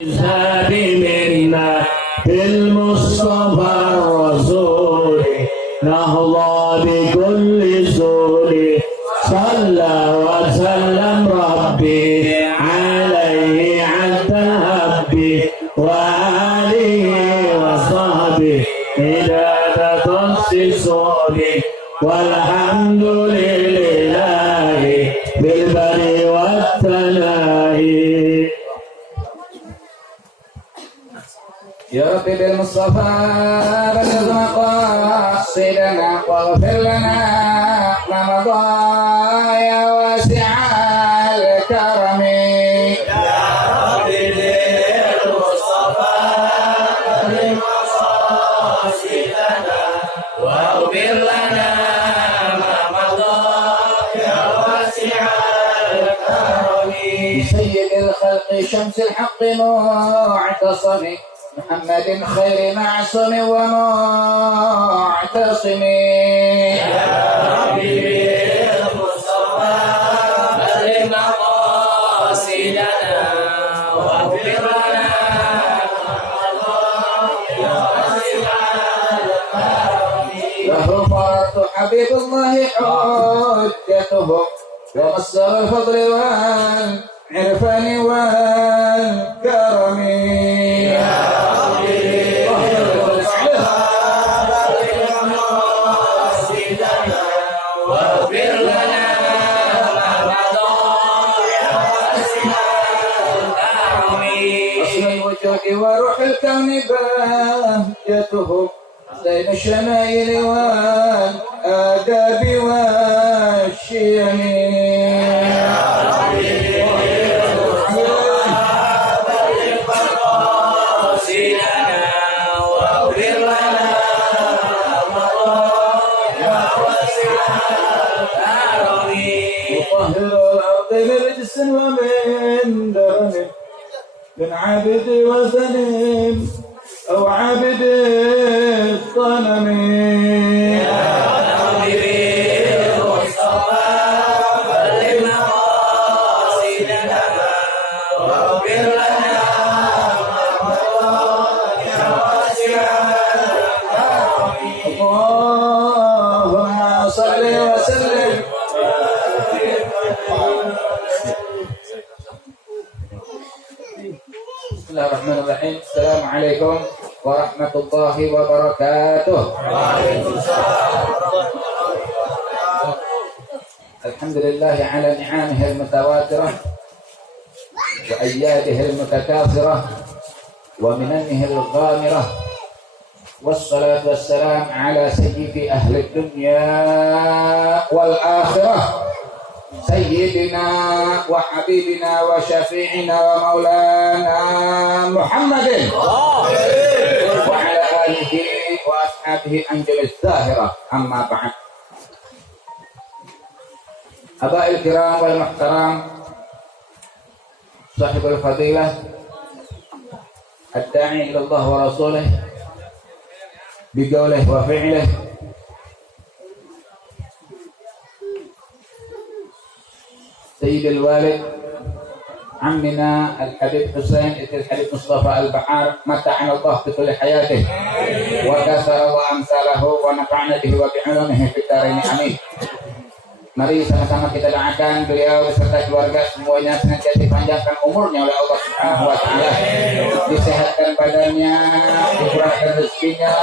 منا بالمصطفى الرسول نهضى بكل سول صلى وسلم ربي عليه عد الهب وآله وصحبه إلى تخصصه والحمد لله بالبر والتناهي. يا ربي بالمصطفى بلغ مقاصدنا واغفر لنا ما مضى يا واسع الكرم. يا ربي بالمصطفى بلغ مقاصدنا واغفر لنا ما مضى يا واسع الكرم. سيد الخلق شمس الحق معتصم محمد خير معصوم ومعتصم. يا ربي بالمصطفى بلغ مقاصدنا واغفر لنا يا واسع الكرم. له فرط حبيب الله حجته ومصدر الفضل والعرفان والكرم. واغفر لنا ما مضى يا واسع الكرم. أصل الوجود وروح الكون بهجته زين الشمائل والآداب والشيم. وطهر الأرض من رجس ومن درن من عبد وثن أو عبد الصنم. اللهم صل وسلم. بسم الله الرحمن الرحيم. السلام عليكم ورحمة الله وبركاته. الحمد لله على نعمه المتواترة وأياده المتكاثرة ومننه الغامرة، والصلاة والسلام على سيد أهل الدنيا والآخرة سيدنا وحبيبنا وشفيعنا ومولانا محمد وعلى آله وأصحابه أنجل الزاهرة. أما بعد، أبائي الكرام والمحترم، صاحب الفضيلة الداعي إلى الله ورسوله بقوله وفعله، سيد الوالد عمنا الحبيب حسين ابن الحبيب مصطفى البحار، متعنا الله بطول حياته وكسر الله أمثاله ونفعنا به وبعلومه في الدارين آمين. Mari sama-sama kita doakan beliau beserta keluarga semuanya senantiasa dipanjangkan umurnya oleh Allah Subhanahu wa taala, disehatkan badannya, dikurangkan rezekinya,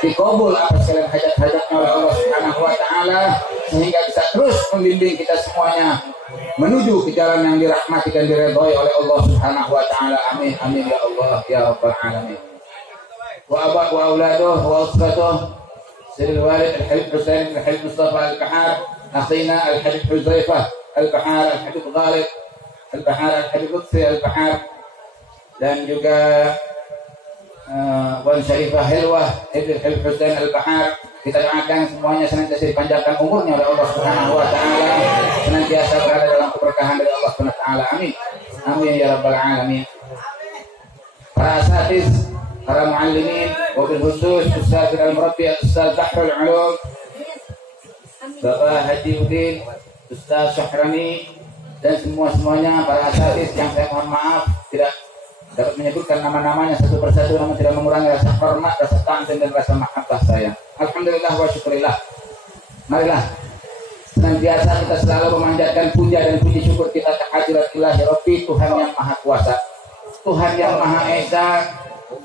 dikabul atas segala hajat-hajatnya oleh Allah Subhanahu wa taala, sehingga bisa terus membimbing kita semuanya menuju ke jalan yang dirahmati dan diridhai oleh Allah Subhanahu wa taala. Amin amin ya Allah ya rabbal alamin. Wa aba wa auladuh wa usratuh Sayyidul Walid Al-Habib Husain Al-Habib Mustafa Al-Bahar, أخينا الحبيب حذيفة البحار، الحبيب غالب البحار، الحبيب لطفي البحار، dan juga Wan Syarifah Hilwah Ibn Habib Husain Al-Bahar. Kita doakan semuanya senantiasa dipanjangkan umurnya oleh Allah Subhanahu wa taala, senantiasa berada dalam keberkahan dari Allah Subhanahu wa taala. Amin. Amin ya rabbal alamin. Para asatiz, para muallimin, wabil khusus Ustaz al-Murabbi Ustaz Bahrul Ulum, Bapak Haji Udin, Ustaz Syahrani, dan semuanya para asatidz yang saya mohon maaf tidak dapat menyebutkan nama-namanya satu persatu, namun tidak mengurangi rasa hormat, rasa ta'zim dan rasa mahabbah saya. Alhamdulillah wa syukurillah. Marilah senantiasa kita selalu memanjatkan puja dan puji syukur kita kehadirat Ilahi Rabbi, Tuhan yang Maha Kuasa, Tuhan yang Maha Esa,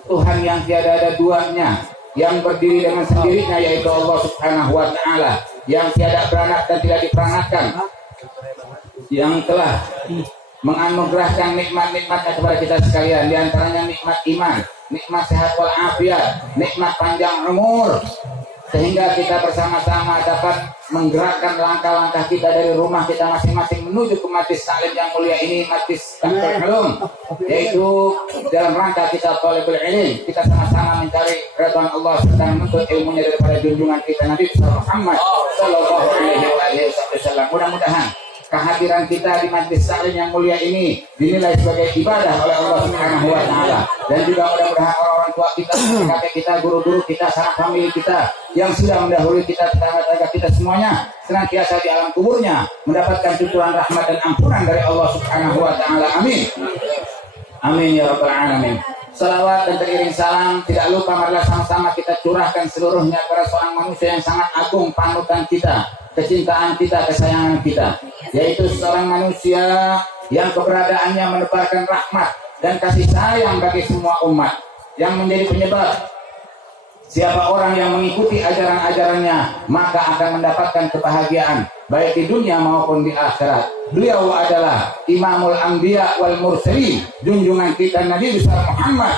Tuhan yang tiada ada duanya, yang berdiri dengan sendirinya, yaitu Allah Subhanahu wa Ta'ala, yang tiada beranak dan tidak diperanatkan, yang telah menganugerahkan nikmat-nikmatnya kepada kita sekalian, diantaranya nikmat iman, nikmat sehat wal afiat, nikmat panjang umur, sehingga kita bersama-sama dapat menggerakkan langkah-langkah kita dari rumah kita masing-masing menuju ke majlis taklim yang mulia ini, majlis Bahtul Ulum, yaitu dalam rangka kita talibul ilm, kita sama-sama mencari ridwan Allah serta menuntut ilmunya daripada junjungan kita Nabi Muhammad sallallahu alaihi wasallam. Mudah-mudahan kehadiran kita di majlis taklim yang mulia ini dinilai sebagai ibadah oleh Allah Subhanahu wa Ta'ala, dan juga mudah-mudahan orang-orang tua kita, kakek kita, guru-guru kita, sanak famili kita yang sudah mendahului kita, tetangga-tetangga kita semuanya senantiasa di alam kuburnya mendapatkan cucuran rahmat dan ampunan dari Allah Subhanahu wa Ta'ala. Amin. Amin ya rabbal alamin. Salawat dan teriring salam tidak lupa marilah sama-sama kita curahkan seluruhnya kepada seorang manusia yang sangat agung, panutan kita, kecintaan kita, kesayangan kita, yaitu seorang manusia yang keberadaannya menebarkan rahmat dan kasih sayang bagi semua umat, yang menjadi penyebab siapa orang yang mengikuti ajaran-ajarannya maka akan mendapatkan kebahagiaan baik di dunia maupun di akhirat. Beliau adalah Imamul Anbiya wal Mursalin, junjungan kita Nabi besar Muhammad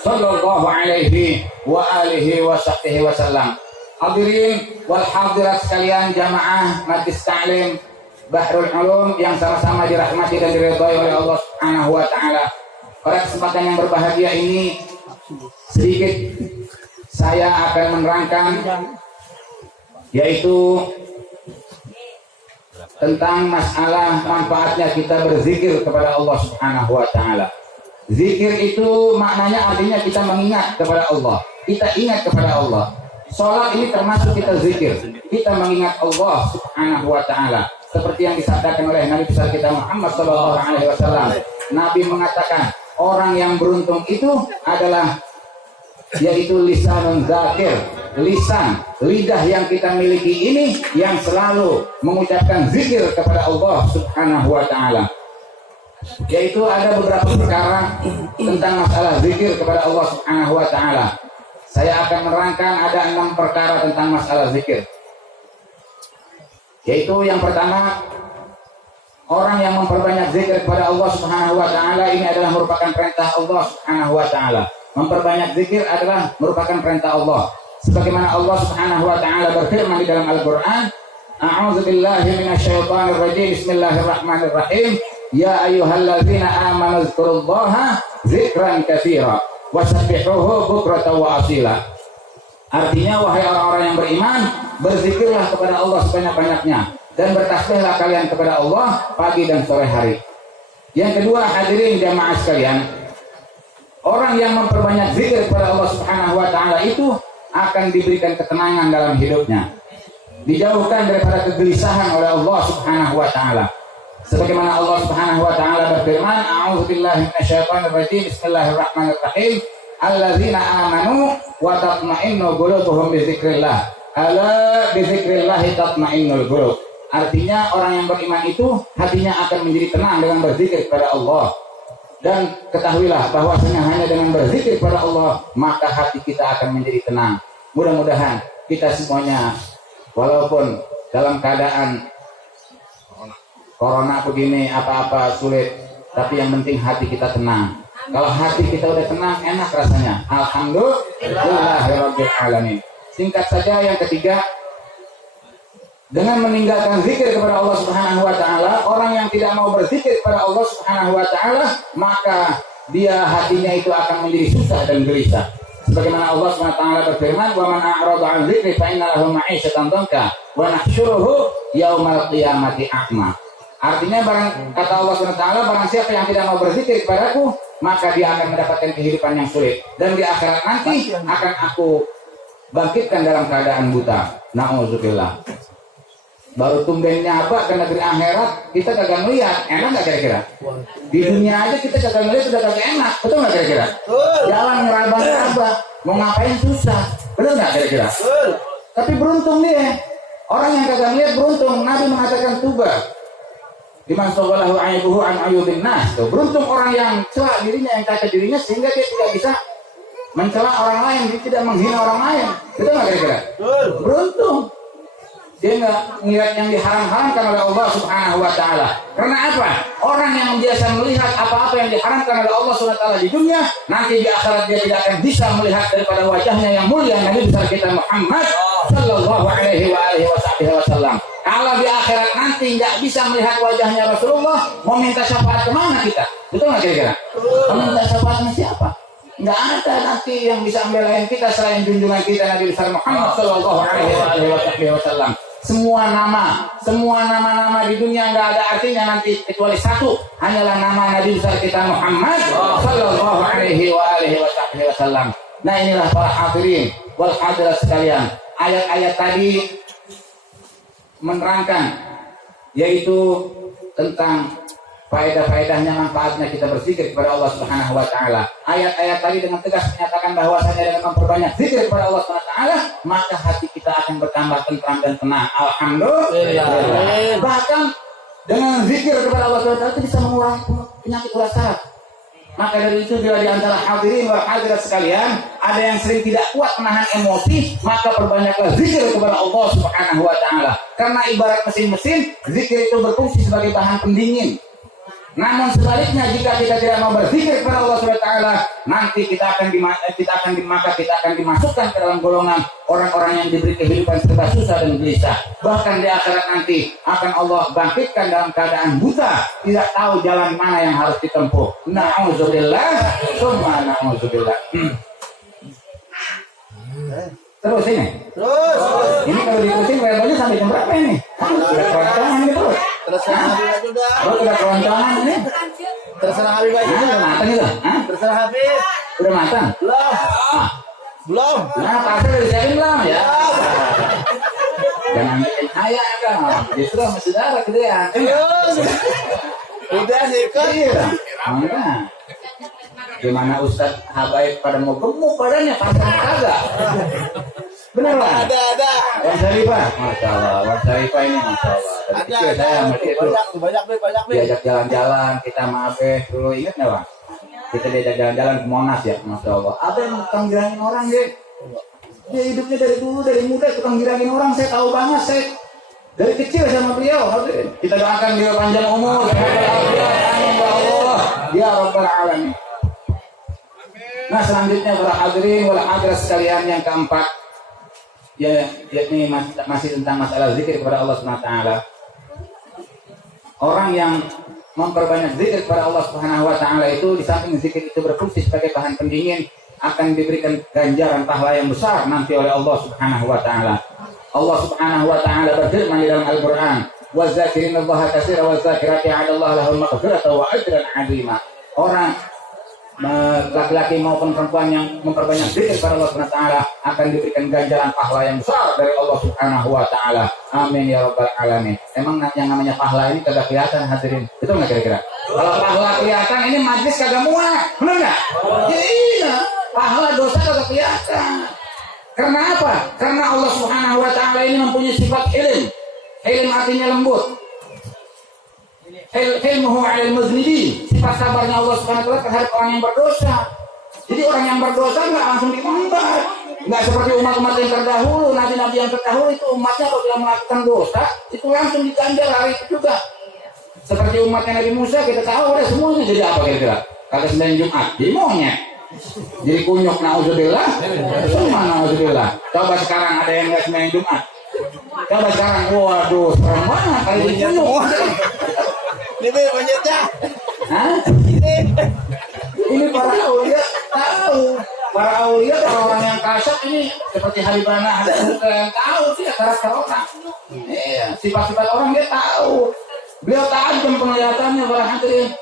sallallahu alaihi wa alihi wasallam. Hadirin wal hadirat sekalian, jamaah majlis taklim Bahrul Ulum yang sama-sama dirahmati dan diridhai oleh Allah Subhanahu wa Ta'ala. Pada kesempatan yang berbahagia ini, sedikit saya akan menerangkan yaitu tentang masalah manfaatnya kita berzikir kepada Allah Subhanahu wa Ta'ala. Zikir itu maknanya artinya kita mengingat kepada Allah, kita ingat kepada Allah. Salat ini termasuk kita zikir, kita mengingat Allah Subhanahu wa Ta'ala, seperti yang disabdakan oleh Nabi besar kita Muhammad sallallahu alaihi wasallam. Nabi mengatakan orang yang beruntung itu adalah yaitu lisanun zakir, lisan, lidah yang kita miliki ini yang selalu mengucapkan zikir kepada Allah Subhanahu wa Ta'ala. Yaitu ada beberapa perkara tentang masalah zikir kepada Allah Subhanahu wa Ta'ala. Saya akan menerangkan ada 6 perkara tentang masalah zikir. Yaitu yang pertama, orang yang memperbanyak zikir kepada Allah Subhanahu wa Ta'ala ini adalah merupakan perintah Allah Subhanahu wa Ta'ala. Memperbanyak zikir adalah merupakan perintah Allah. Sebagaimana Allah Subhanahu wa Ta'ala berfirman di dalam Al-Qur'an, A'udzubillahi minasyaitonir rajim. Bismillahirrahmanirrahim. Ya ayyuhalladzina amanu dzkurullaha dzikran katsira wasabbihuhu bukratan wa asila. Artinya, wahai orang-orang yang beriman, berzikirlah kepada Allah sebanyak-banyaknya dan bertasbihlah kalian kepada Allah pagi dan sore hari. Yang kedua, hadirin jamaah sekalian, orang yang memperbanyak zikir kepada Allah Subhanahu wa Ta'ala itu akan diberikan ketenangan dalam hidupnya, dijauhkan daripada kegelisahan oleh Allah Subhanahu wa Ta'ala. Sebagaimana Allah Subhanahu wa Ta'ala berfirman, A'udzubillahi minasyaitonir rajim. Bismillahirrahmanirrahim. Alladzina amanu wa tatma'innu qulubuhum bi dzikrillah. Ala bi dzikrillah tatma'innul qulub. Artinya orang yang beriman itu hatinya akan menjadi tenang dengan berzikir kepada Allah. Dan ketahuilah bahwasanya hanya dengan berzikir kepada Allah maka hati kita akan menjadi tenang. Mudah-mudahan kita semuanya walaupun dalam keadaan corona begini, apa-apa sulit, tapi yang penting hati kita tenang. Kalau hati kita udah tenang, enak rasanya. Alhamdulillahirabbil alamin. Singkat saja, yang ketiga, dengan meninggalkan zikir kepada Allah Subhanahu wa Ta'ala, orang yang tidak mau berzikir kepada Allah Subhanahu wa Ta'ala, maka dia hatinya itu akan menjadi susah dan gelisah. Sebagaimana Allah Subhanahu wa Ta'ala berfirman, "Wa man a'rada 'an dzikri fa inna lahu ma'isyatan dhanka wa nahsyuruhu yaumal qiyamati a'ma." Artinya, kata Allah SWT, barang siapa yang tidak mau berzikir kepadaku, maka dia akan mendapatkan kehidupan yang sulit. Dan di akhirat nanti akan aku bangkitkan dalam keadaan buta. Na'udzubillah. Baru tumbennya apa ke negeri akhirat kita kagak ngeliat, enak nggak kira-kira? Di dunia aja kita kagak ngeliat udah kagak enak, betul nggak kira-kira? Jalan ngeraba-ngeraba, mau ngapain susah, betul nggak kira-kira? Tapi beruntung dia, orang yang kagak ngeliat beruntung. Nabi mengatakan tuba liman shaghalahu aibuhu an ayubin nas. Beruntung orang yang cela dirinya, yang cacat dirinya sehingga dia tidak bisa mencela orang lain, dia tidak menghina orang lain, betul nggak kira-kira? Beruntung. Dia nggak melihat yang diharam-haramkan oleh Allah Subhanahu wa Ta'ala. Karena apa? Orang yang biasa melihat apa-apa yang diharamkan oleh Allah Subhanahu wa Ta'ala di dunia, nanti di akhirat dia tidak akan bisa melihat daripada wajahnya yang mulia Nabi besar kita Muhammad Sallallahu Alaihi Wasallam. Kalau di akhirat nanti nggak bisa melihat wajahnya Rasulullah, mau minta syafaat kemana kita? Betul nggak kira-kira? Mau minta syafaat sama siapa? Nggak ada nanti yang bisa membelain kita selain junjungan kita Nabi besar Muhammad Sallallahu Alaihi Wasallam. Semua nama-nama di dunia nggak ada artinya nanti kecuali satu, hanyalah nama Nabi besar kita Muhammad Sallallahu Alaihi Wasallam. Nah inilah para hadirin wal hadirat sekalian, ayat-ayat tadi menerangkan yaitu tentang faedah-faedahnya, manfaatnya kita berzikir kepada Allah Subhanahu wa Ta'ala. Ayat-ayat tadi dengan tegas menyatakan bahwasanya dengan memperbanyak zikir kepada Allah Subhanahu wa Ta'ala, maka hati kita akan bertambah tentram dan tenang. Alhamdulillah. Bahkan dengan zikir kepada Allah Subhanahu wa Ta'ala itu bisa mengurangi penyakit ulas saraf. Maka dari itu bila di antara hadirin wal hadirat sekalian ada yang sering tidak kuat menahan emosi, maka perbanyaklah zikir kepada Allah Subhanahu wa Ta'ala. Karena ibarat mesin-mesin, zikir itu berfungsi sebagai bahan pendingin. Namun sebaliknya jika kita tidak mau berzikir kepada Allah Subhanahu wa Ta'ala, nanti kita akan dimasukkan ke dalam golongan orang-orang yang diberi kehidupan serba susah dan gelisah. Bahkan di akhirat nanti akan Allah bangkitkan dalam keadaan buta, tidak tahu jalan mana yang harus ditempuh. Na'udzubillah, summa na'udzubillah. Terus ini. Ini kalau diterusin levelnya sampai jam berapa ini? Sudah keroncongan ini terus. Terserah Habib juga. Udah keroncongan ini. Terserah Habib juga. Udah matang itu? Terserah Habib. Udah matang? Belum. Belum. Nah, pasir udah disiapin belum ya? Jangan bikin ayah kan. Justru sama saudara gedean. Udah sih kan. Iya. Enggak. Gimana Ustadz Habaib pada mau gemuk badannya, pasang kagak? Bener lah. Ada. Wan Syarifah, masya Allah. Wan Syarifah ini masya Allah. Dari kecil saya sama dia tuh Banyak. diajak jalan-jalan, kita maafin dulu, ingat nggak bang? Kita diajak jalan-jalan ke Monas ya, masya Allah. Ada yang tukang girangin orang deh. Dia hidupnya dari dulu, dari muda tukang girangin orang, saya tahu banget saya. Dari kecil sama beliau, kita doakan dia panjang umur. Amin ya Allah, ya Rabbal Alamin. Nah selanjutnya para hadirin wal hadirat sekalian yang keempat, ya yakni masih tentang masalah zikir kepada Allah Subhanahu wa Ta'ala. Orang yang memperbanyak zikir kepada Allah Subhanahu wa Ta'ala itu, di samping zikir itu berfungsi sebagai bahan pendingin, akan diberikan ganjaran pahala yang besar nanti oleh Allah Subhanahu wa Ta'ala. Allah Subhanahu wa Ta'ala berfirman di dalam Al-Qur'an, "Waz-zakirinallaha katsiran waz-zakirati 'indallahi lahum maghfiratan wa ajran 'azima." Orang laki-laki maupun perempuan yang memperbanyak zikir kepada Allah Subhanahu wa Ta'ala akan diberikan ganjaran pahala yang besar dari Allah Subhanahu wa Ta'ala. Amin ya Rabbal Alamin. Emang yang namanya pahala ini kagak kelihatan hadirin, betul nggak kira-kira? Kalau pahala kelihatan ini majlis kagak muat, benar nggak? Iya, pahala dosa kagak kelihatan. Karena apa? Karena Allah Subhanahu wa Ta'ala ini mempunyai sifat ilm. Ilm artinya lembut. Ilmuhu 'alal muznibin. Sifat sabarnya Allah Subhanahu wa Ta'ala terhadap orang yang berdosa. Jadi orang yang berdosa nggak langsung diumbar. Nggak seperti umat-umat yang terdahulu. Nabi-nabi yang terdahulu itu umatnya apabila melakukan dosa itu langsung diganjar hari itu juga. Seperti umatnya Nabi Musa, kita tahu udah semuanya jadi apa kira-kira? Kata sembahyang Jumat, jadi monyet. Jadi kunyuk, na'udzubillah. Semua na'udzubillah. Coba sekarang ada yang nggak sembahyang Jumat. Coba sekarang, waduh, serem banget kali ini kunyuk. Ini monyetnya. Hah? Ini para aulia tahu. Para aulia orang yang kasar ini seperti Habibana, ada yang tahu sih karakter orang. Iya, sifat-sifat orang dia tahu. Beliau tajam penglihatannya para hadirin.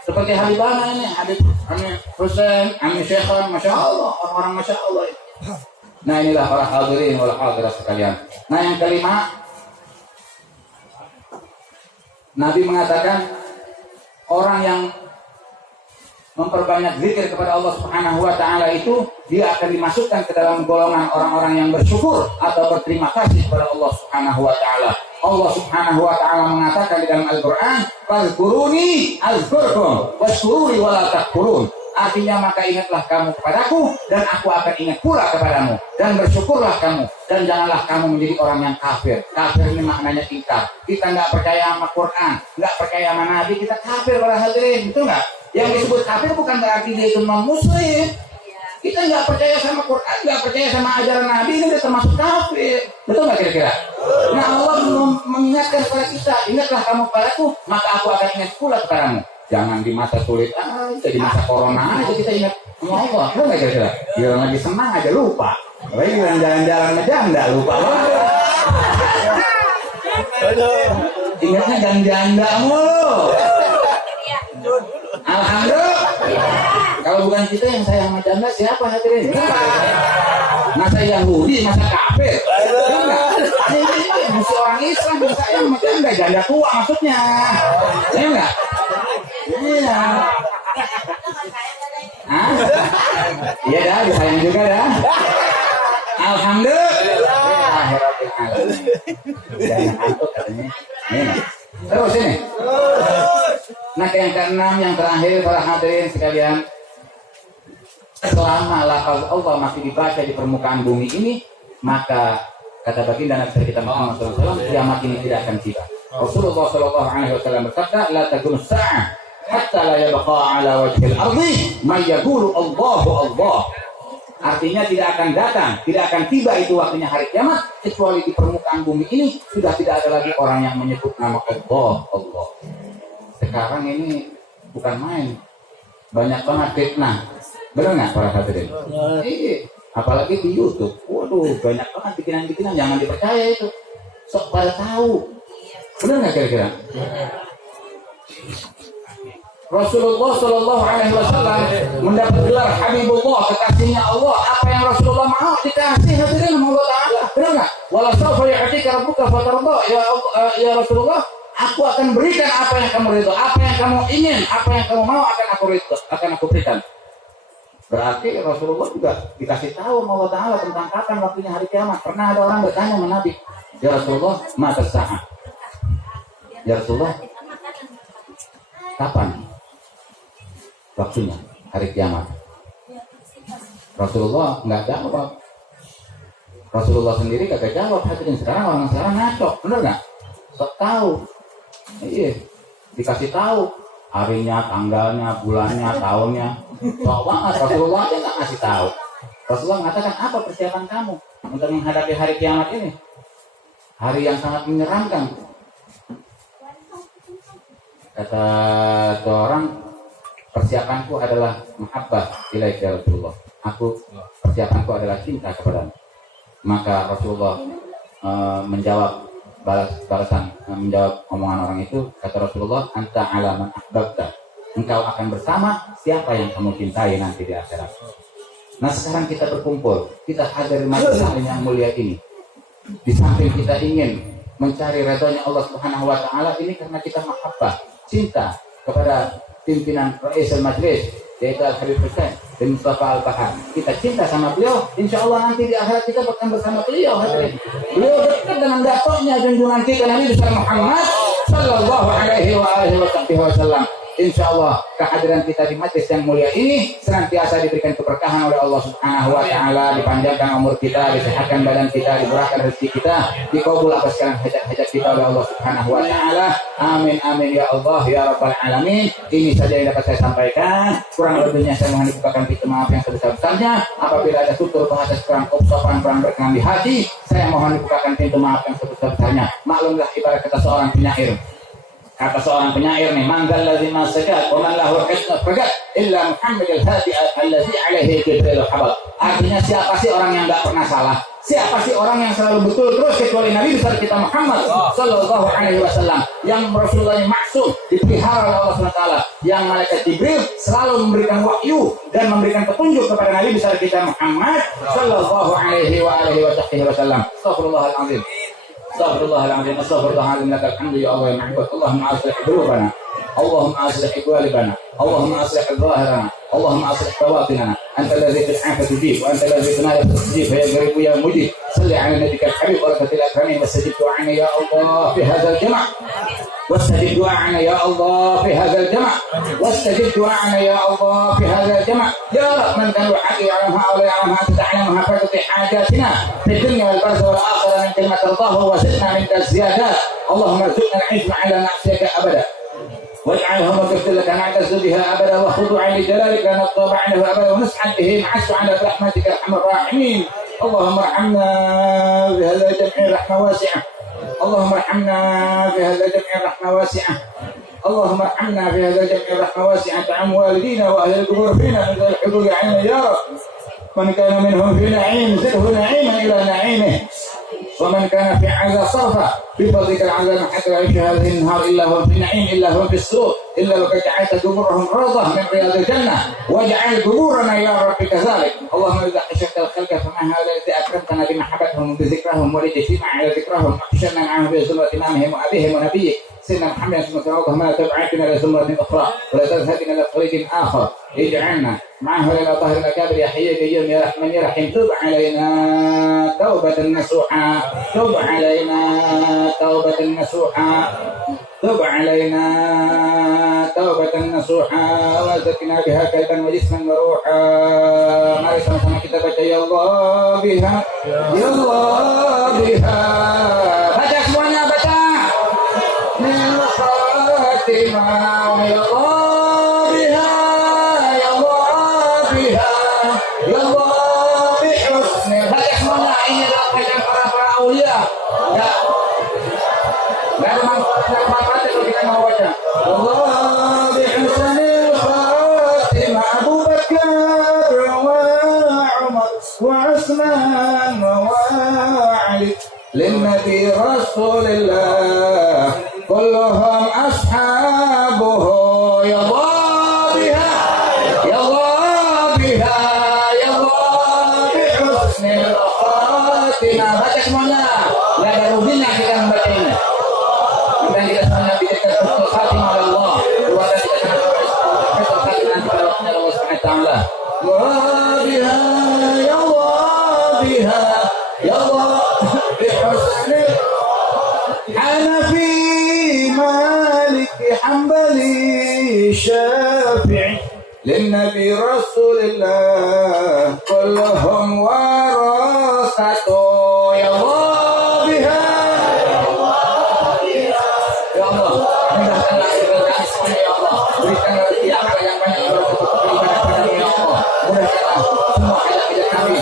Seperti Habibana ini, Habib Husain, Ami Syekhan, masya Allah, orang-orang masya Allah. Nah inilah para hadirin wal hadirat sekalian. Nah yang kelima, Nabi mengatakan orang yang memperbanyak zikir kepada Allah Subhanahu wa taala itu dia akan dimasukkan ke dalam golongan orang-orang yang bersyukur atau berterima kasih kepada Allah Subhanahu wa taala. Allah Subhanahu wa taala mengatakan di dalam Al-Qur'an, "Fazkuruni azkurkum washkuruni wala takfurun." Artinya maka ingatlah kamu kepadaku dan aku akan ingat pula kepadamu, dan bersyukurlah kamu dan janganlah kamu menjadi orang yang kafir. Kafir ini maknanya ingkar. Kita nggak percaya sama Quran, nggak percaya sama Nabi, kita kafir para hadirin, betul nggak? Yang disebut kafir bukan berarti dia itu non-muslim. Kita nggak percaya sama Quran, nggak percaya sama ajaran Nabi, ini udah termasuk kafir. Betul nggak kira-kira? Nah Allah mengingatkan kepada kita, ingatlah kamu kepadaku, maka aku akan ingat pula kepadamu. Jangan di masa sulit aja, di masa corona aja kita ingat sama Allah. Betul nggak kira-kira? Dia lagi senang aja lupa. Lagi jalan-jalan aja nggak lupa. Ingatnya janda mulu. Alhamdulillah. Kalau bukan kita yang sayang sama janda, siapa hadirin? Masa Yahudi, masa kafir? Ini musuh orang Islam yang sayang sama janda tua maksudnya. Iya enggak? Iya. Hah? Iya dah, disayang juga dah. Alhamdulillah. Jangan antuk katanya. Ini. Terus ini. Nah yang keenam, yang terakhir para hadirin sekalian, selama lafaz Allah masih dibaca di permukaan bumi ini, maka kata baginda Nabi kita Muhammad SAW, kiamat ini tidak akan tiba. Rasulullah SAW berkata, la taqumus sa'ah hatta la yabqa ala wajhil ardi may yaqulu Allahu Allah. Artinya tidak akan datang, tidak akan tiba itu waktunya hari kiamat kecuali di permukaan bumi ini sudah tidak ada lagi orang yang menyebut nama Allah. Sekarang ini bukan main, banyak banget fitnah, benar nggak para hadirin? Iya, apalagi di YouTube, waduh banyak banget bikinan-bikinan, jangan dipercaya itu, sok pada tahu, benar nggak kira-kira? Rasulullah Shallallahu Alaihi Wasallam mendapat gelar Habibullah, kekasihnya Allah. Apa yang Rasulullah mau dikasih hadirin sama Allah Taala, benar nggak? Walau sawfa yu'tika rabbuka fatarda, ya Rasulullah, aku akan berikan apa yang kamu ridho, apa yang kamu ingin, apa yang kamu mau akan aku ridho, akan aku berikan. Berarti Rasulullah juga dikasih tahu sama Allah Taala tentang kapan waktunya hari kiamat. Pernah ada orang bertanya sama Nabi, ya Rasulullah, mata sa'ah. Ya Rasulullah, kapan waktunya hari kiamat? Rasulullah nggak jawab. Rasulullah sendiri kagak jawab. Hadirin, sekarang orang sekarang ngaco, bener nggak? Sok tahu. Iya, dikasih tahu harinya, tanggalnya, bulannya, tahunnya. Sok banget Rasulullah aja nggak ngasih tahu. Rasulullah mengatakan, apa persiapan kamu untuk menghadapi hari kiamat ini? Hari yang sangat menyeramkan. Kata orang, persiapanku adalah mahabbah ilaika ya Rasulullah. Persiapanku adalah cinta kepadamu. Maka Rasulullah menjawab menjawab omongan orang itu. Kata Rasulullah, anta ala man ahbabta. Engkau akan bersama siapa yang kamu cintai nanti di akhirat. Nah sekarang kita berkumpul, kita hadir majelis yang mulia ini. Di samping kita ingin mencari redanya Allah Subhanahu wa taala ini karena kita mahabbah, cinta kepada pimpinan Ra'isul Majlis, yaitu Al-Habib Hussein bin Mustafa Al-Bahar. Kita cinta sama beliau, insya Allah nanti di akhirat kita akan bersama beliau. Beliau dekat dengan datuknya junjungan kita Nabi besar Muhammad Sallallahu Alaihi Wasallam. Insya Allah kehadiran kita di majlis yang mulia ini senantiasa diberikan keberkahan oleh Allah Subhanahu wa taala, dipanjangkan umur kita, disehatkan badan kita, dimurahkan rezeki kita, dikabul atas segala hajat-hajat kita oleh Allah Subhanahu wa taala. Amin amin ya Allah ya rabbal alamin. Ini saja yang dapat saya sampaikan. Kurang lebihnya saya mohon dibukakan pintu maaf yang sebesar-besarnya. Apabila ada tutur bahasa kurang sopan, kurang berkenan di hati, saya mohon dibukakan pintu maaf yang sebesar-besarnya. Maklumlah ibarat kata seorang penyair. Kata seorang penyair nih, "Manggal lazima sakat wa man lahu husnul fakat illa Muhammad al-hadi allazi alaihi jibril habal." Artinya siapa sih orang yang enggak pernah salah? Siapa sih orang yang selalu betul terus kecuali Nabi besar kita Muhammad sallallahu alaihi wasallam yang Rasulullah maksum dipelihara oleh Allah SWT, yang malaikat Jibril selalu memberikan wahyu dan memberikan petunjuk kepada Nabi besar kita Muhammad sallallahu alaihi wasallam. Astagfirullahalazim. Astaghfirullah al-azim, astaghfirullahaladzim, lakal hamdu ya Allah ya ma'bud. Allahumma aslih qulubana, Allahumma aslih qalbana, Allahumma aslih dhahirana, Allahumma aslih bawatinana. Anta alladhi fil afati tujib wa anta alladhi fil nari tujib ya qarib ya mujib. Salli ala nabiyyika al-habib wa rafatil akramin wastajib du'ana ya Allah fi hadzal jama'. واستجب دعاءنا يا الله في هذا الجمع واستجب دعاءنا يا الله في هذا الجمع يا رب من كان يحق يعلمها ولا يعلمها انت تعلمها فتقضي حاجاتنا في الدنيا والبرزخ والاخره من كلمه ترضاه وزدنا منك الزيادات اللهم ارزقنا العزم على معصيتك ابدا واجعلهم وكفر لك نعتز بها ابدا وخضوعا لجلالك نطلب عنه ابدا ونسعد به مع السعاده برحمتك ارحم الراحمين اللهم ارحمنا بهذا الجمع رحمه واسعه اللهم ارحمنا في هذا الجمع رحمة واسعة اللهم ارحمنا في هذا الجمع رحمة واسعة عن والدينا وأهل القبور فينا من ذي الحقوق علينا يا رب من كان منهم في نعيم زده نعيما إلى نعيمه ومن كان في عذاب صرفا بفضلك العذاب حتى يعيش هذه النهار إلا هو في نعيم إلا هو في السرور إلا وقد جعلت قبورهم روضة من رياض الجنة واجعل قبورنا يا رب كذلك اللهم إذا حشرت الخلق فما هذا الذي أكرمتنا بمحبتهم وبذكرهم ولتجتمع على ذكرهم واحشرنا معهم بزمرة إمامهم وأبيهم ونبيك سيدنا محمد صلى الله عليه وسلم ما تبعثنا لزمرة أخرى ولا تذهبنا إلى طريق آخر اجعلنا معه إلى ظهر الأكابر يا حي القيوم يا رحمن يا رحيم تب علينا توبة نصوحا تب علينا توبة نصوحا تب علينا توبة نصوحا وزكنا بها قلبا وجسما وروحا mari sama-sama kita baca ya Allah biha ya Allah biha baca semuanya baca min khatimah ya Allah biha ya Allah biha ya Allah bihusni baca semuanya ini adalah bacaan para aulia ya nggak ada manfaat kalau kita mau baca Allah bihusnil khatimah Abu Bakar wa Umar wa Utsman wa Ali للنبي رسول الله كلهم أصحابه يا الله بها يا الله بها يا الله بحسن الخاتمة baca semuanya nggak ada ruginya kita membaca ini dan kita semuanya berikan husnul khatimah oleh Allah keluarga kita dengan husnul khatimah nanti pada waktunya Allah Subhanahu wa taala biha ya Allah biha ya Allah بحسن حنفي مالك حنبلي شافعي للنبي رسول الله كلهم ورثته يا الله بها يا الله mudahkanlah ibadah kami semuanya ya Allah berikanlah rezeki yang banyak beribadah kepada-Mu ya Allah mudahkanlah semua hajat kami